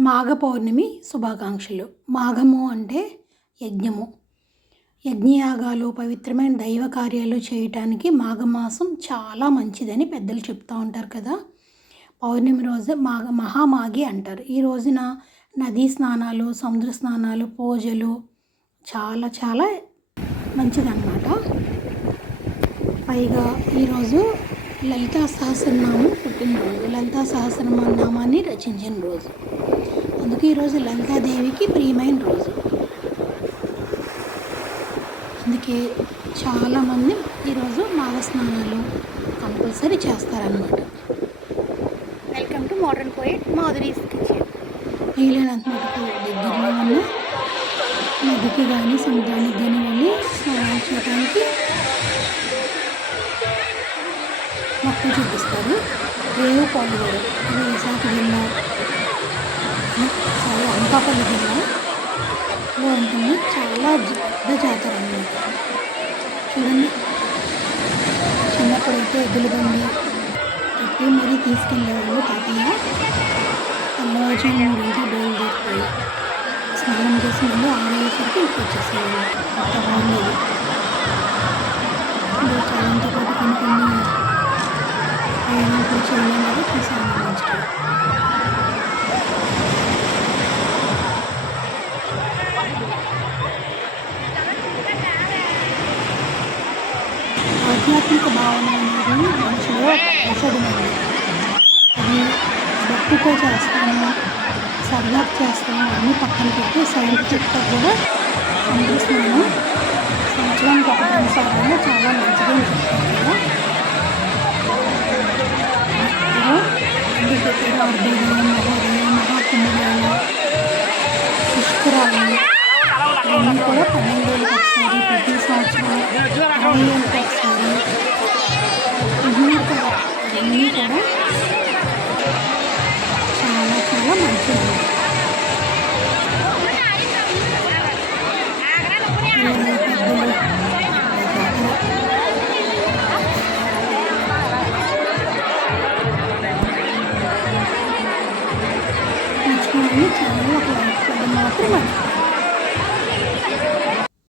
మాఘ పౌర్ణమి శుభాకాంక్షలు. మాఘము అంటే యజ్ఞము. యజ్ఞయాగాలు పవిత్రమైన దైవ కార్యాలు చేయటానికి మాఘమాసం చాలా మంచిదని పెద్దలు చెప్తూ ఉంటారు కదా. పౌర్ణమి రోజు మాఘ మహామాఘి అంటారు. ఈ రోజున నదీ స్నానాలు సముద్ర స్నానాలు పూజలు చాలా చాలా మంచిదన్నమాట. పైగా ఈరోజు లలితా సహస్రనామం పుట్టినరోజు. లలితా సహస్రనామాన్ని రచించిన రోజు. అందుకే ఈరోజు లలితాదేవికి ప్రియమైన రోజు. అందుకే చాలామంది ఈరోజు స్నానాలు కంపల్సరీ చేస్తారనమాట welcome to modern poet Madhuri's kitchen. వీలైనంత మటుకు దగ్గరలో ఉన్న నదికి కానీ సముద్రానికి కానీ వెళ్ళి స్నానాలు చేయడానికి మొక్క చూపిస్తారు. రేవు పాల్గొరు ఇది విశాఖ జిల్లా. చాలా అంకాపల్లి జిల్లాలో ఉంటుంది. చాలా పెద్ద జాతర అన్నమాట. చూడండి. చిన్నప్పుడైతే ఎద్దుల పెట్టి మరీ తీసుకెళ్ళేవాళ్ళు తాతయ్య. రోజు మూడింటి బయలుదేరిపోయి స్నానం చేసి మళ్ళీ ఆరేసరికి ఇంటికి వచ్చేసేవాళ్ళు. అంత బాగుండేది. ప్రయాణాలు చేయలేం ఆధ్యాత్మిక భావన అనేది మనిషిలో ఔషధమైంది అది భక్తితో చేస్తాము సరదాకు చేస్తాము అన్నీ పక్కన పెట్టి సైంటిఫిక్గా కూడా అందిస్తున్నాము సంవత్సరానికి ఒక రెండు సార్లు చాలా మంచిగా అని కదా. కూడా 那你自己努力，怎么怎么？